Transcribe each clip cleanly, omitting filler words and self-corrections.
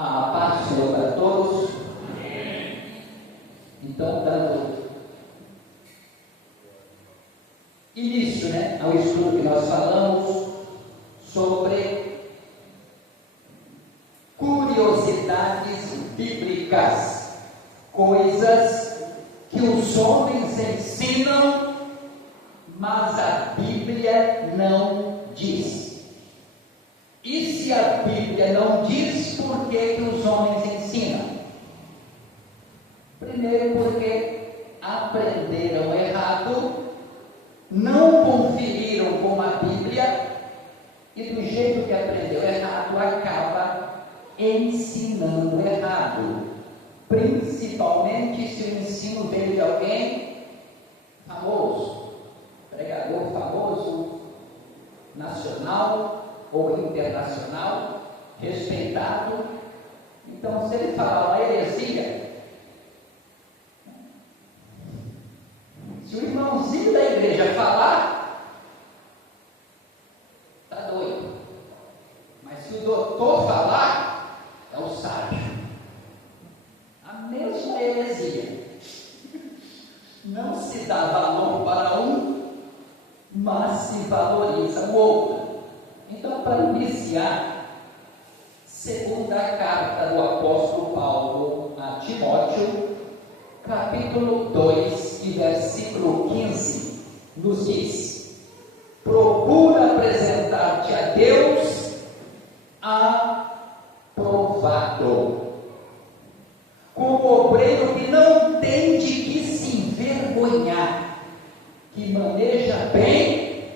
A paz do Senhor para todos. Então, dando início, ao estudo que nós falamos sobre curiosidades bíblicas, coisas que os homens ensinam, mas a Bíblia não diz. E se a Bíblia não diz, por que os homens ensinam? Primeiro, porque aprenderam errado, não conferiram com a Bíblia, e do jeito que aprendeu errado, acaba ensinando errado. Principalmente se o ensino veio de alguém famoso, pregador famoso, nacional ou internacional, respeitado. Então, se ele falar uma heresia, se o irmãozinho da igreja falar, está doido. Mas se o doutor falar, é o sábio. A mesma heresia. Não se dá valor para um, mas se valoriza o outro. Então, para iniciar, segunda carta do apóstolo Paulo a Timóteo, capítulo 2 e versículo 15, nos diz: procura apresentar-te a Deus aprovado, como obreiro que não tem de que se envergonhar, que maneja bem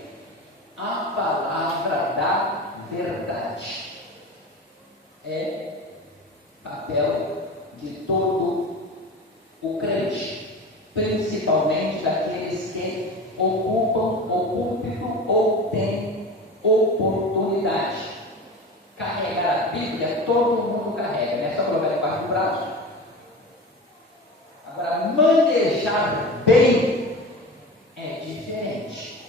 a palavra da verdade. É papel de todo o crente, principalmente daqueles que ocupam o púlpito ou têm oportunidade. Carregar a Bíblia, todo mundo carrega, não é só colocar debaixo do braço. Agora, manejar bem é diferente.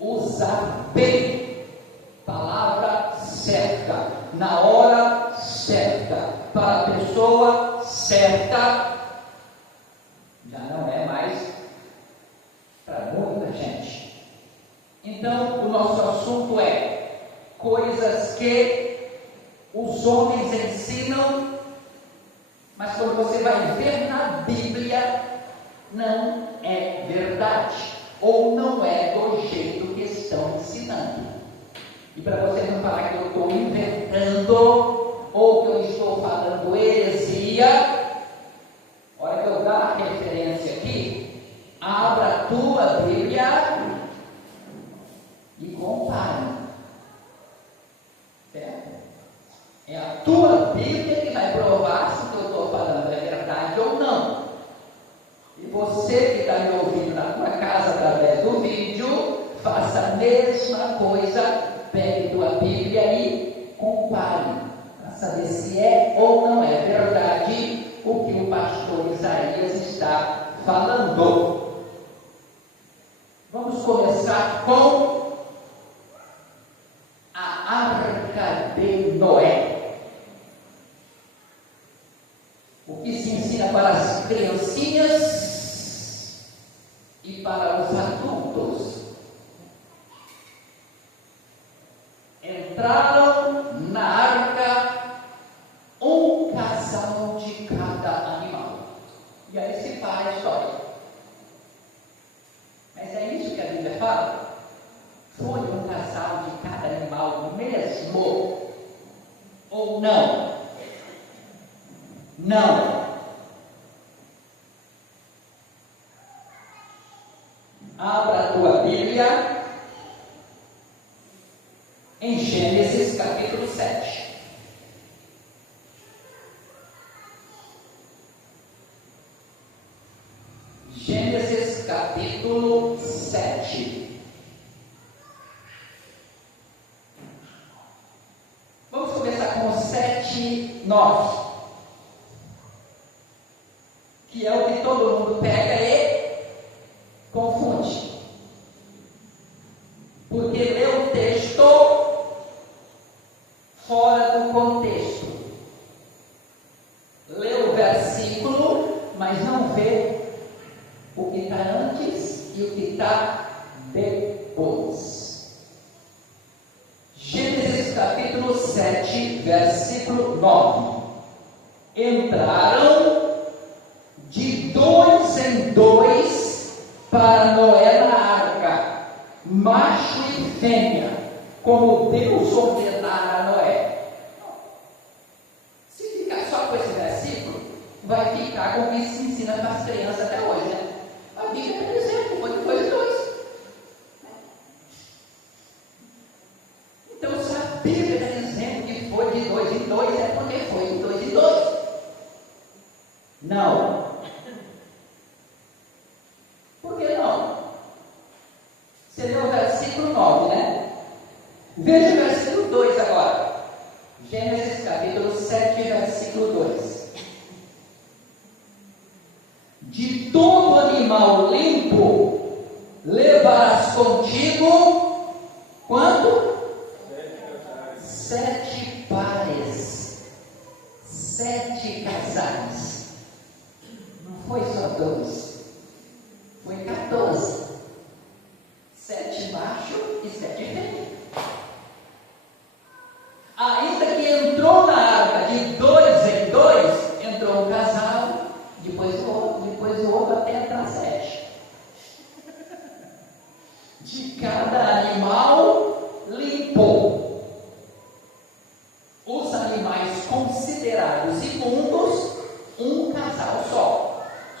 Usar bem, palavra certa, na hora certa, para a pessoa certa, já não é mais para muita gente. Então, o nosso assunto é coisas que os homens ensinam, mas quando você vai ver na Bíblia, não é verdade, ou não é do jeito que estão ensinando. E para você não falar que eu estou inventando, ou que eu estou falando heresia, a hora que eu dar a referência aqui, abra a tua Bíblia e compare. Certo? É a tua Bíblia que vai provar se o que eu estou falando é verdade ou não. E você que está me ouvindo na tua casa através do vídeo, faça a mesma coisa, pegue tua Bíblia e compare, para saber se é ou não é verdade o que o pastor Isaías está falando. Vamos começar com a Arca de Noé. O que se ensina para as criancinhas e para os adultos. Entraram na arca um casal de cada animal. E aí se para a história. Mas é isso que a Bíblia fala? Foi um casal de cada animal mesmo? Ou não? Não. Abra a tua Bíblia em Gênesis capítulo 7. Gênesis capítulo 7. Vamos começar com 7:9. Que é o que todo mundo pega e confunde. Porque lê o texto fora do contexto. capítulo 7, versículo 9. Entraram de 2 em 2 para Noé na arca, macho e fêmea, como Deus ordenara a Noé. Se ficar só com esse versículo, vai ficar com o que se ensina para as crianças até hoje, né? A Bíblia está dizendo que foi de 2 em 2. Então, se a Bíblia está dizendo que foi de 2 em 2, é porque foi de 2 em 2. Não. Por que não? Você leu o versículo 9, né? Veja o versículo 2 agora. Gênesis capítulo 7, versículo 2. De todo animal limpo levarás contigo quanto? 7 pares. 7 casais. Não foi só 2. Foi 14. 7 macho e 7 fêmea. Ainda que entrou na arca de 2 em 2, entrou um casal, depois o outro até entrar 7. De cada animal limpo. Os animais considerados imundos, um casal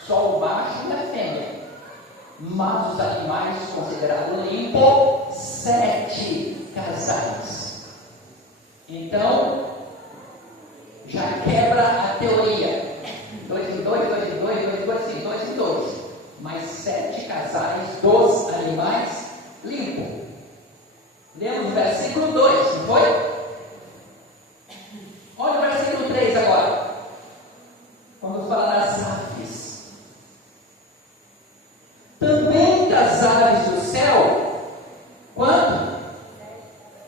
só o macho e a fêmea. Mas os animais considerados limpos, 7 casais. Então, já quebra a teoria. 2 em 2, 2 em 2, 2 em 2, sim, 2 em 2. Mas 7 casais dos animais limpos. Lemos o versículo 2, não foi? Olha o versículo 3 agora. Quando fala das aves. Também das aves do céu, quanto?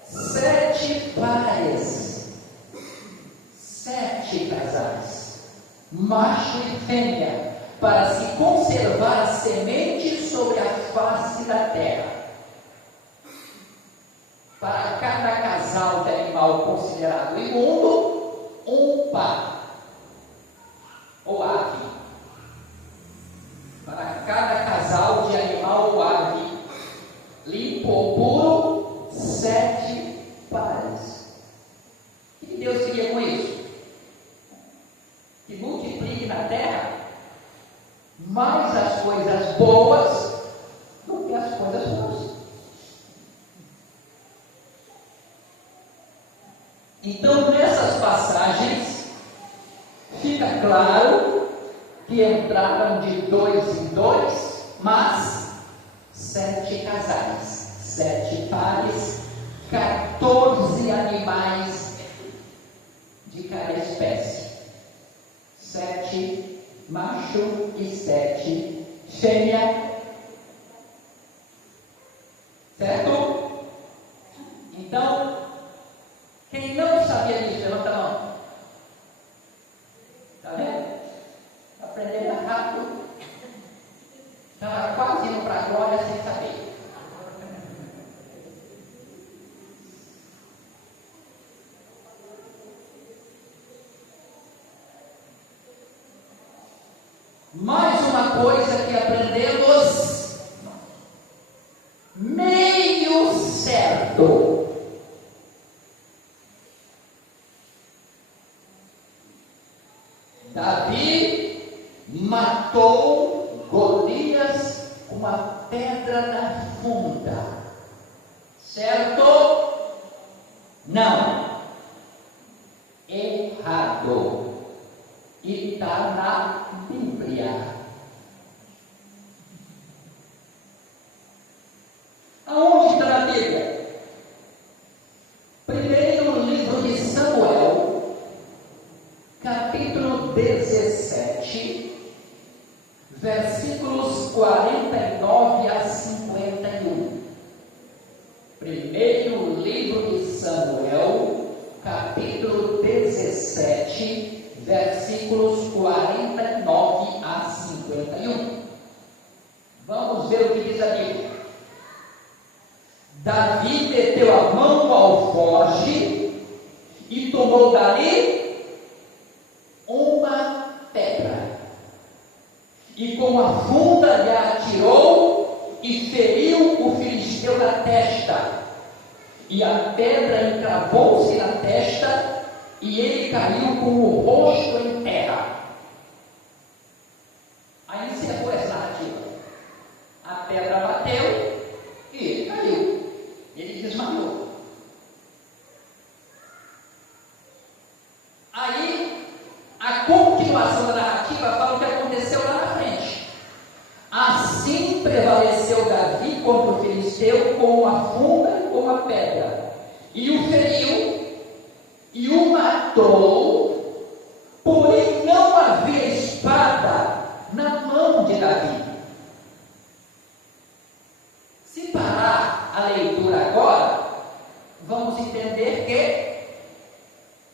7 pares. 7 casais. Macho e fêmea, para se conservar a semente sobre a face da terra. Para cada casal de animal considerado imundo, um par ou ave. Para cada casal de animal ou ave, limpo ou puro, 7 pares. O que Deus queria com isso? Que multiplique na terra mais as coisas boas do que as coisas ruins. Então, nessas passagens, fica claro que entraram de 2 em 2, mas 7 casais, 7 pares, 14 animais de cada espécie. 7 macho e 7 fêmea. Certo? Então, quem não sabia disso, levanta a mão. Está vendo? Aprendendo rápido. Estava quase indo para a glória sem saber. Mais uma coisa que aprendemos: meio certo. Davi matou Golias com uma pedra na funda. Certo? Não. Errado. E está na Bíblia. Aonde está na Bíblia? Primeiro livro de Samuel, capítulo 17, versículos 49 a 51. Primeiro livro de Samuel, capítulo 17, versículos 49 a 51. Vamos ver o que diz a Bíblia. Davi meteu a mão no alforje tomou dali uma pedra, e com a funda lhe atirou e feriu o filisteu na testa. E a pedra encravou-se na testa, e ele caiu com o rosto em terra. Aí encerrou essa narrativa. A pedra bateu e ele caiu. Ele desmaiou. Aí, a continuação da narrativa fala o que aconteceu lá na frente. Assim prevaleceu Davi contra o filisteu com a funda e com a pedra, e o feriu e o matou, porém não havia espada na mão de Davi. Se parar a leitura agora, vamos entender que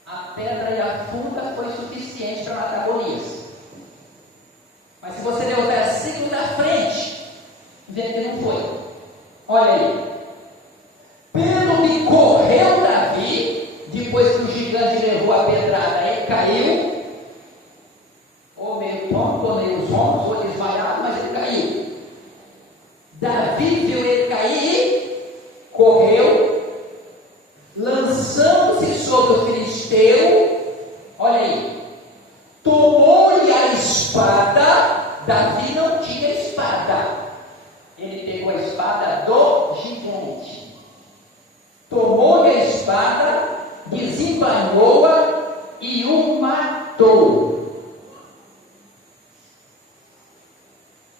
a pedra e a funda foi suficiente para matar Golias. Mas se você ler o versículo da frente, vê que não foi. Olha aí. Pelo que correu Davi, depois que o gigante levou a pedrada, ele caiu, ou meio tonto, ou meio zonzo, ou desmaiado, mas ele caiu. Davi viu ele cair, correu, lançando-se sobre o filisteu, olha aí, tomou-lhe a espada. Davi não tinha espada, ele pegou a espada do gigante, tomou-lhe a espada, desembainhou-a e o matou.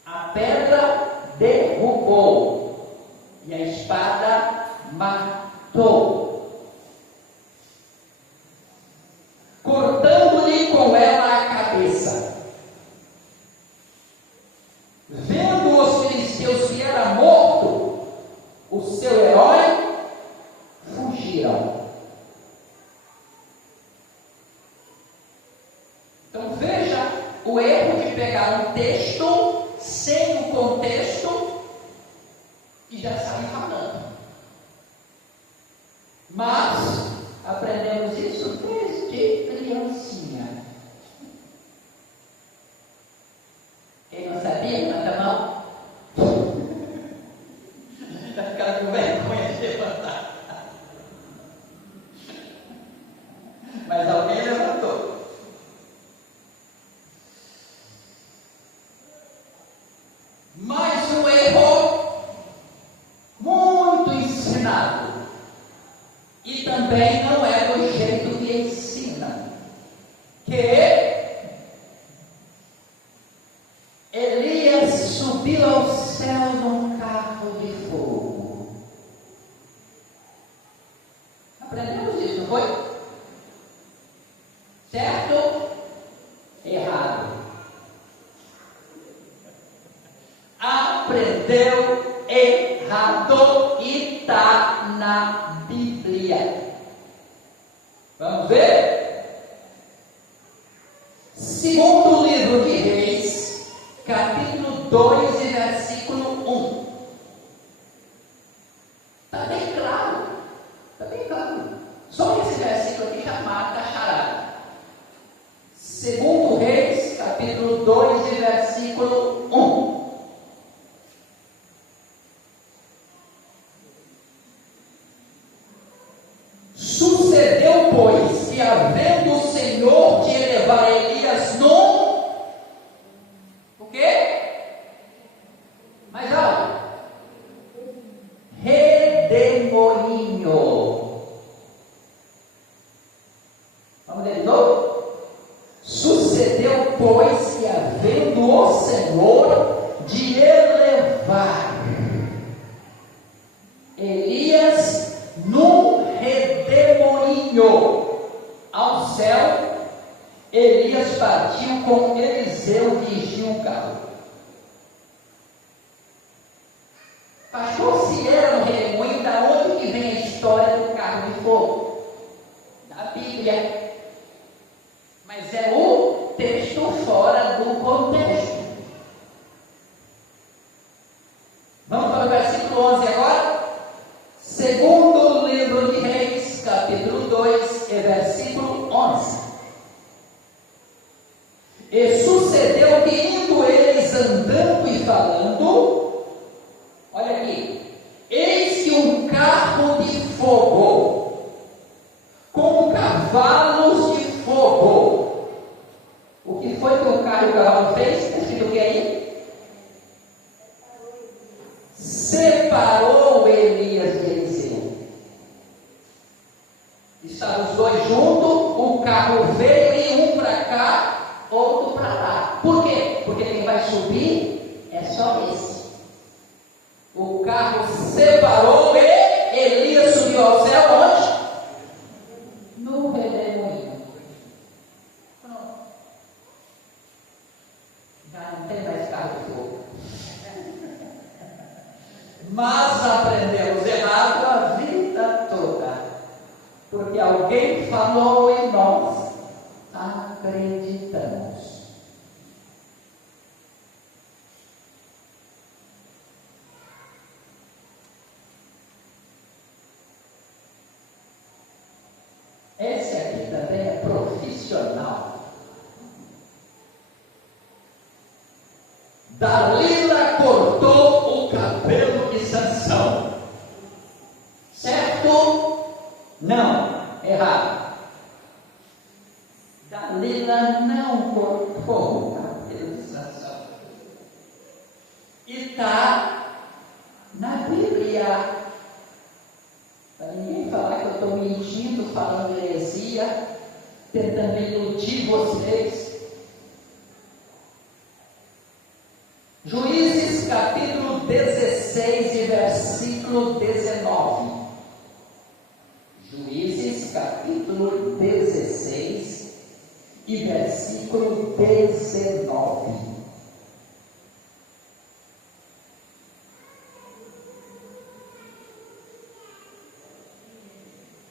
A pedra derrubou e a espada matou, cortando-lhe com ela a cabeça. Vendo os filisteus que era morto o seu herói, fugiram. Então veja o erro de pegar um texto sem o contexto e já sair falando. Mas aprendemos isso desde criancinha. Quem não sabia, levanta a mão. Está ficando com vergonha de levantar. Mas alguém levantou. Mais um erro muito ensinado, e também não é do jeito que ensina, que Elias subiu ao céu num carro de fogo. Aprendemos isso, não foi? Certo? Errado. Aprendeu errado e está na Bíblia. Vamos ver? Segundo livro de Reis, capítulo 2 e versículo 1. Está bem claro. Está bem claro. Só esse versículo aqui já mata a charada. Segundo Reis, capítulo 2 e versículo 1. Sucedeu, pois, que havendo o Senhor de elevar Elias num... O quê? Mais alto. Redemoinho. Vamos ler de novo? Sucedeu, pois, que havendo o Senhor de elevar Elias num redemoinho ao céu, Elias partiu com Eliseu, dirigiu o carro. Pastor, se era no redemoinho, da onde que vem a história do carro de fogo? Da Bíblia. Mas é o texto fora do contexto. Vamos para o versículo 11 agora? Segundo livro de Reis, capítulo 2 e versículo 11. E sucedeu que indo eles andando e falando, olha aqui, eis que um carro de fogo, com cavalos de fogo. O que foi que o carro e o cavalo fez? Está escrito o que aí? Separou Elias de Eliseu. Estavam os dois juntos, o carro veio e um para cá, outro para lá. Por quê? Porque quem vai subir é só esse. O carro separou e Elias subiu ao céu onde? No redemoinho. Pronto. Já não tem mais carro de fogo. Mas aprendemos errado a vida toda. Porque alguém falou e nós acreditamos. Esse aqui também é profissional. Dalila cortou o cabelo de Sansão. Certo? Não. Errado. Dalila não cortou o cabelo de Sansão. E está na Bíblia. Para ninguém falar que eu estou mentindo, falando heresia, tentando iludir vocês. Juízes capítulo 16 e versículo 19. Juízes capítulo 16 e versículo 19.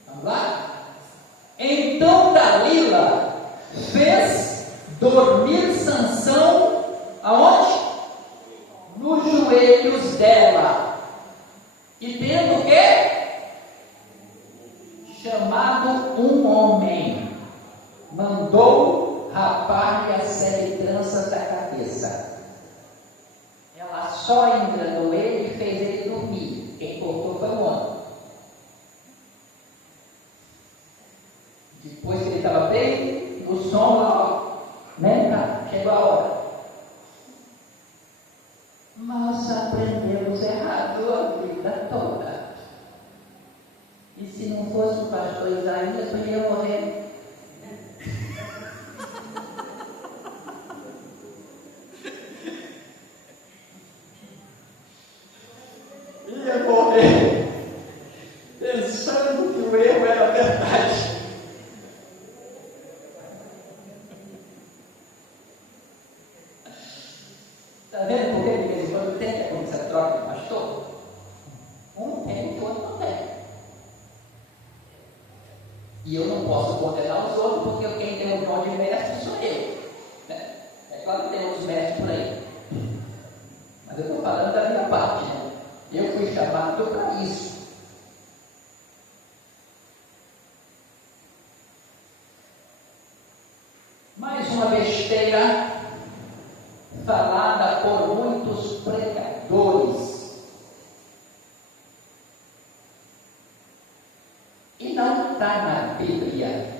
Vamos lá? Então Dalila fez dormir Sansão aonde? Nos joelhos dela. E tendo o quê? Chamado um homem, mandou rapar-lhe as 7 tranças da cabeça. Ela só enganou ele e fez ele dormir. Quem cortou foi o homem. Depois que ele estava bem, no som lá, né? Chegou a hora. Nós aprendemos errado a vida toda. E se não fosse o pastor Isaías, eu ia morrer. Ia morrer pensando que o erro era verdade. Está vendo por que de vez em quando tem que acontecer essa troca de pastor? Um tem e o outro não tem. E eu não posso condenar os outros, porque quem tem o dom de mestre sou eu. Né? É claro que tem outros mestres por aí. Mas eu estou falando da minha parte. Né? Eu fui chamado para isso. Mais uma besteira falada por muitos pregadores. E não está na Bíblia.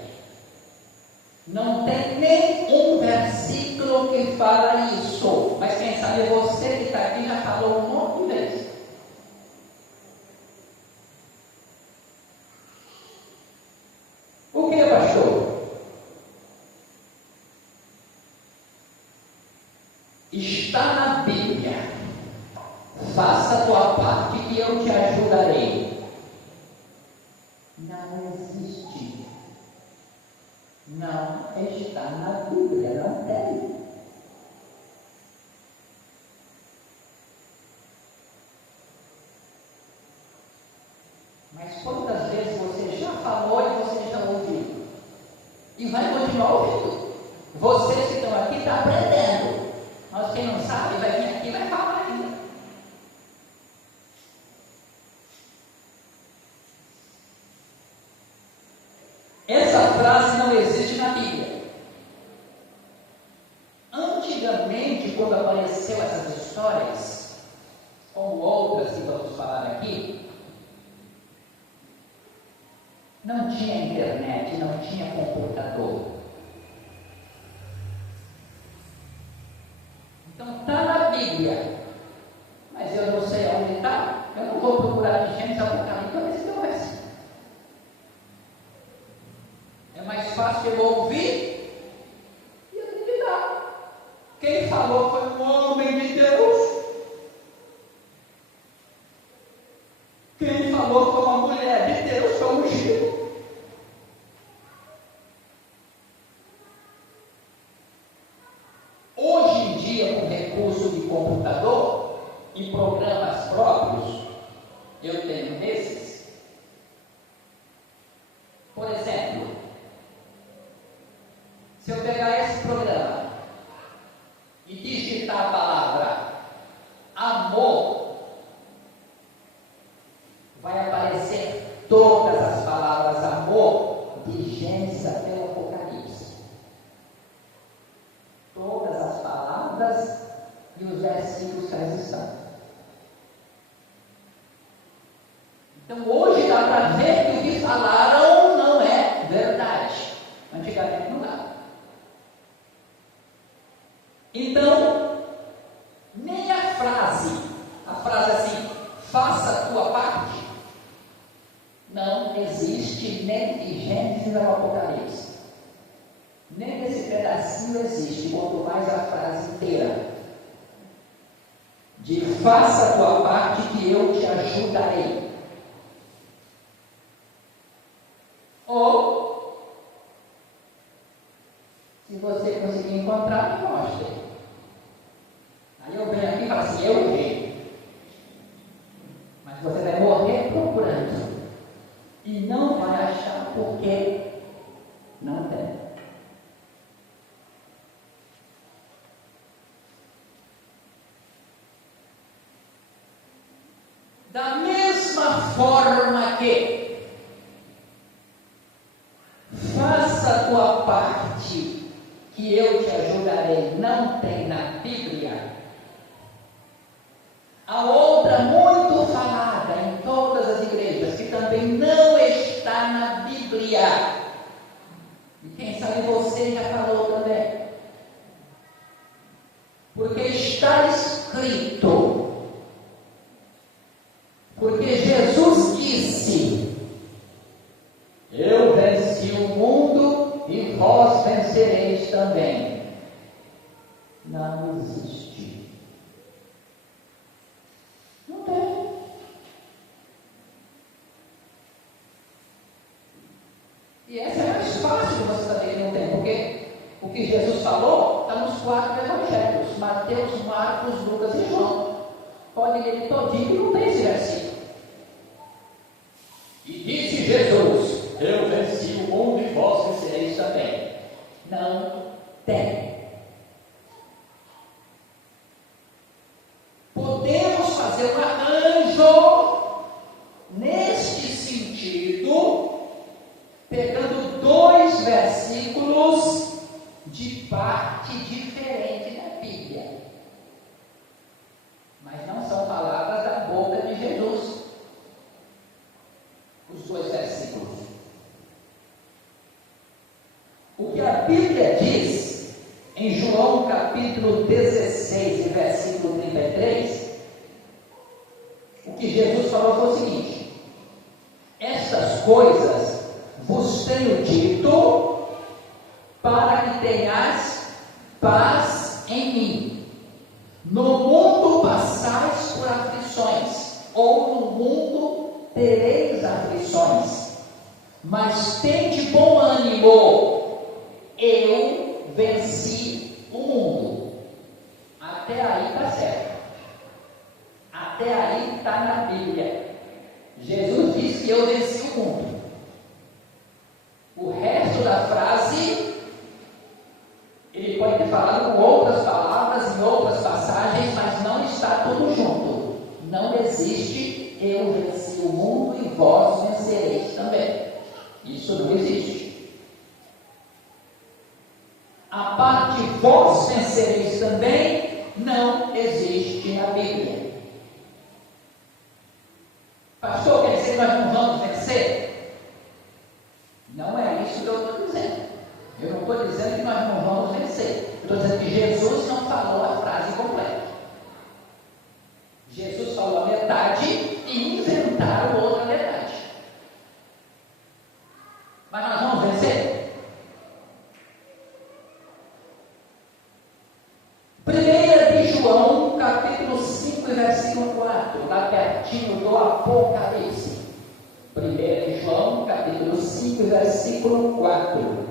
Não tem nem um versículo que fala isso. Mas quem sabe você que está aqui já falou um monte de vezes. O que, pastor? Está na Bíblia. Faça a tua parte e eu te ajudarei. Não existe. Não está na Bíblia, não tem. Mas quantas vezes você já falou e você já ouviu? E vai continuar ouvindo. Vocês que estão aqui estão aprendendo. Mas quem não sabe vai vir aqui e vai falar ainda. Essa frase não existe na Bíblia. Antigamente, quando apareceu essas histórias, como outras que vamos falar aqui, não tinha internet, não tinha computador. Então está na Bíblia, mas eu não sei onde está. Eu não vou procurar de Gênesis Apocalipse para ver se eu vejo. É mais fácil eu ouvir e acreditar. Quem falou foi um homem de Deus. Quem falou foi uma mulher de Deus, foi um ungido. Hoje em dia, com recurso de computador e programas próprios, eu tenho desses. Por exemplo, se eu pegar esse programa e digitar a palavra amor, vai aparecer todas as palavras amor de Gênesis até o Apocalipse. Todas as palavras e os versículos que elas estão. Então hoje dá para ver que o que falaram não é verdade. Antigamente não dá. Então, nem a frase assim, faça a tua parte, não existe nem de Gênesis ao Apocalipse. Nem esse pedacinho existe, quanto mais a frase inteira. De faça a tua parte que eu te ajudarei. Ou, se você conseguir encontrar, me mostre. Aí eu venho aqui e falo assim, eu errei. Mas você vai morrer procurando. E não vai achar porque não tem. Da mesma forma que faça a tua parte, que eu te ajudarei, não tem na Bíblia. A outra muito falada em todas as igrejas, que também não está na Bíblia. E quem sabe você já falou também. Porque está escrito. Porque Jesus disse: eu venci o mundo e vós vencereis também. Não existe. Não tem. E essa é mais fácil de você saber que não tem, porque o que Jesus falou está nos 4 evangelhos: Mateus, Marcos, Lucas e João. Pode ler todinho que não tem esse versículo. E disse Jesus: eu venci o mundo e vós vencereis também. Não tem. Podemos fazer um arranjo neste sentido, pegando 2 versículos de parte diferente da Bíblia. Mas não são palavras da boca de Jesus. Os 2 versículos. O que a Bíblia diz em João capítulo 16, versículo 33, o que Jesus falou foi o seguinte: estas coisas vos tenho dito para que tenhais paz em mim. No mundo passais por aflições, ou no mundo tereis aflições, mas tende bom ânimo, eu venci o mundo. Até aí está certo. Até aí está na Bíblia. Jesus disse que eu venci o mundo. O resto da frase ele pode ter falado com outras palavras em outras passagens, mas não está tudo junto. Não existe eu venci o mundo e vós vencereis também. Isso não existe. vós vencereis também, não existe na Bíblia. Pastor, quer dizer que nós não vamos vencer? Não é isso que eu estou dizendo. Eu não estou dizendo que nós não vamos vencer. Estou dizendo que Jesus não falou a frase completa. Jesus falou a metade e inventaram outra metade. Mas nós vamos vencer? 1 João, capítulo 5, versículo 4, lá pertinho do Apocalipse. 1 João, capítulo 5, versículo 4.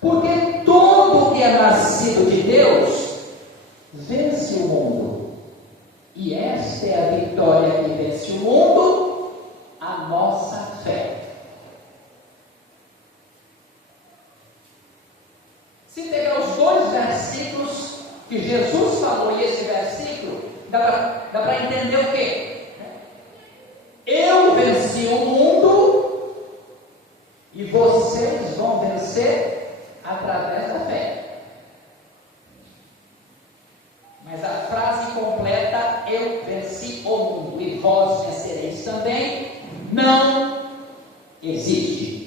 Porque todo que é nascido de Deus vence o mundo. E esta é a vitória que vence o mundo, a nossa fé. Se pegar os dois versículos que Jesus falou e esse versículo, dá para entender o quê? Eu venci o mundo e vocês vão vencer através da fé. Mas a frase completa, eu venci o mundo e vós vencereis também, não existe.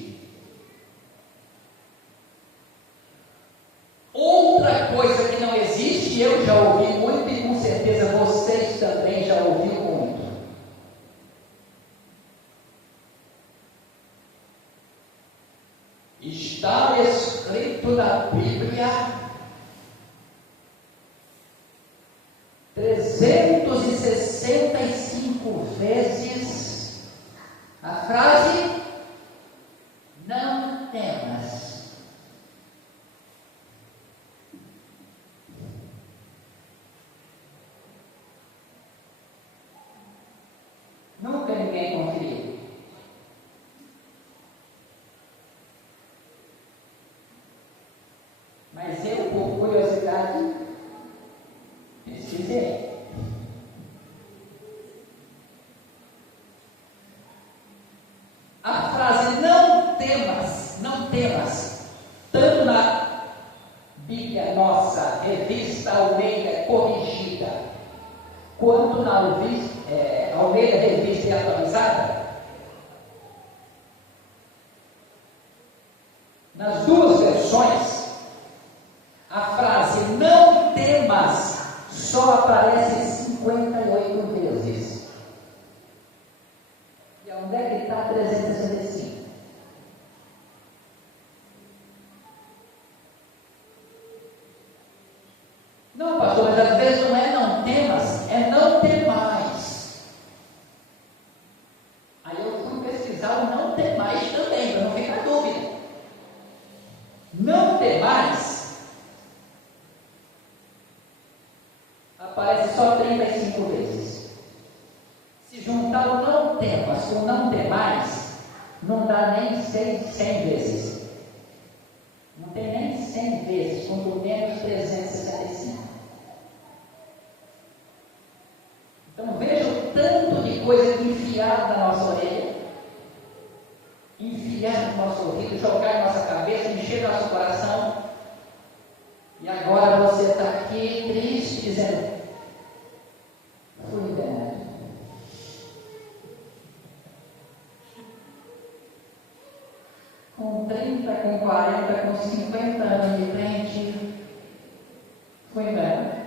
Outra coisa que não existe, eu já ouvi muito e com certeza vocês também já ouviram muito. Está escrito na Bíblia 365 vezes a frase não temas. Nunca ninguém conferiu. Mas eu, por curiosidade, pesquisei. A frase não temas, não temas, tanto na Bíblia nossa, revista Almeida corrigida, quanto na Almeida revista e atualizada, nas duas versões, a frase não temas só aparece 58 vezes. E onde é que está 365? Não, pastor, mas às vezes não é não temas, é não temais. Aí eu fui pesquisar o não temais também, para não ficar dúvida. Não temais aparece só 35 vezes. Se juntar o não temas com o não temais, não dá nem 100 vezes. Não tem nem 100 vezes, quanto menos 365. Então veja o tanto de coisa que enfiar na nossa orelha, enfiar no nosso ouvido, jogar na nossa cabeça, encher nosso coração. E agora você está aqui triste, dizendo: fui enganado. Com 30, com 40, com 50 anos de frente, fui enganado.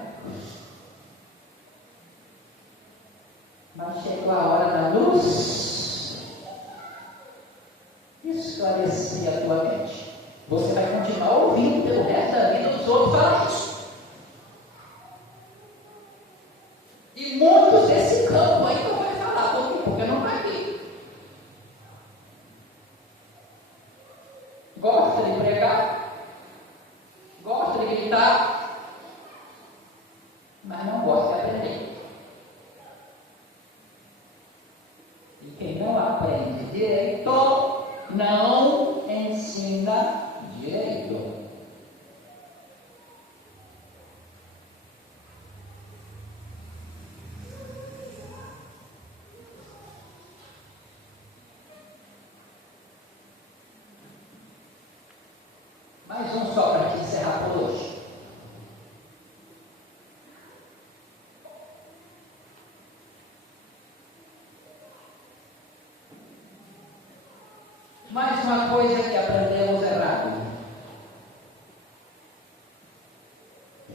Mas chegou a hora da luz esclarecer a tua mente. Você vai continuar ouvindo pelo resto da vida dos outros falar isso. E muitos desse campo aí não vai falar, porque não está aqui. Gosta de pregar, gosta de gritar, mas não gosta de aprender. E quem não aprende direito, não ensina direito. Mais um só para te Mais uma coisa que aprendemos errado.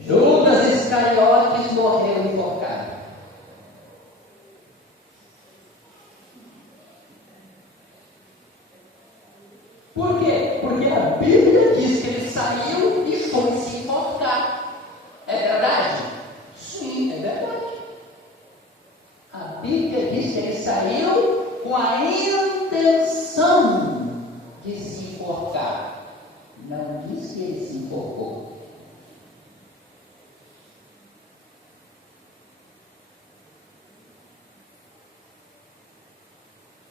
Judas Iscariotes morreu enforcado. Por quê? Porque a Bíblia diz que ele saiu e foi se enforcar. É verdade? Sim, é verdade. A Bíblia diz que ele saiu com a intenção de se enforcar. Não diz que ele se enforcou.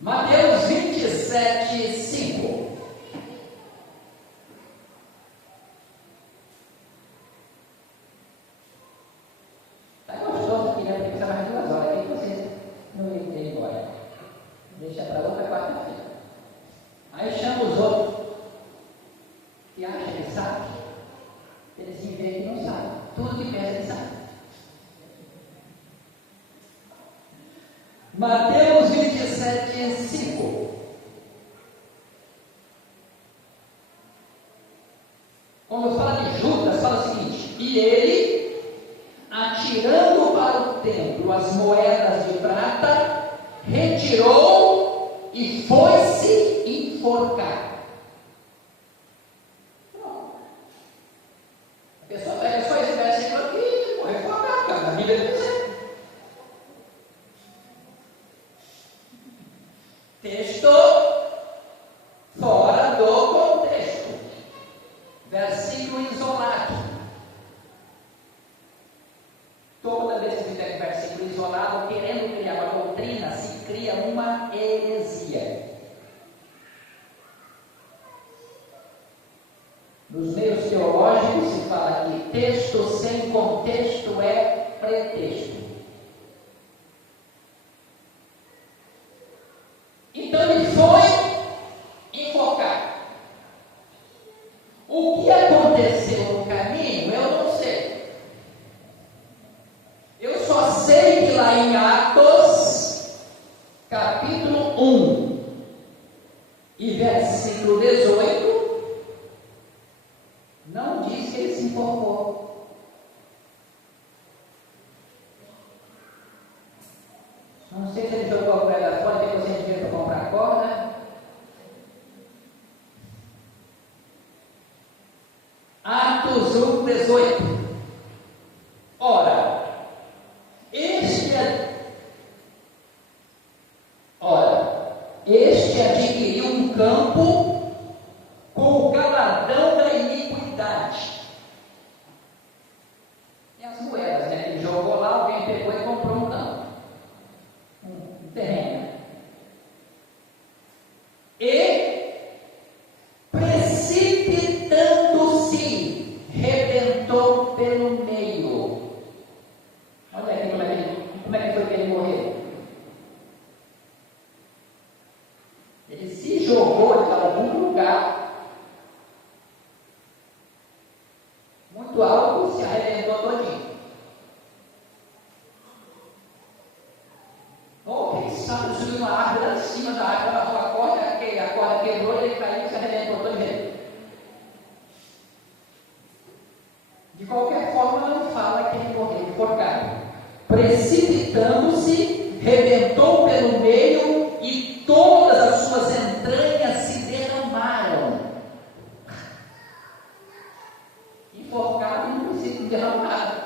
Mateus 27, 5. Está gostoso aqui, né? Porque precisa mais 2 horas aqui que vocês não iam ter embora. Deixa para outra quarta-feira. Aí chama os outros que acham que sabe. Eles se veem que não sabem. Tudo que pensa que sabe. Mateus 27, 5. Quando fala de Judas, fala o seguinte: e ele, atirando para o templo as moedas de prata, retirou e foi-se enforcar. A pessoa pega só esse versículo aqui e morre enforcado, cara. Na Bíblia não diz. Texto fora do contexto. Versículo isolado. Toda vez que tiver versículo isolado, querendo criar uma doutrina, se cria uma heresia. Nos meios teológicos se fala que texto sem contexto é pretexto. Então ele foi enfocar. O que aconteceu no caminho, eu não sei. Eu só sei que lá em Atos, capítulo 1 e versículo 18, não diz que ele se enforcou. Não sei se ele jogou a moeda fora, que você dinheiro para comprar corda. Atos 1, 18. Ora, este adquiriu um campo com o galardão da iniquidade. E as moedas, né? Ele jogou lá, alguém pegou e comprou um campo. Um terreno. E, precipitando-se, rebentou pelo meio. Olha aqui como é que foi que ele morreu. Ele se jogou de algum lugar muito alto, se arrebentou todinho. Ou quem sabe subiu uma árvore lá de cima da árvore, bateu a corda quebrou, ele caiu e se arrebentou todinho. De qualquer forma, não fala que ele morreu enforcado. Precipitando-se, rebentou pelo meio e todas as suas entranhas se derramaram. Enforcado não precisa derramar.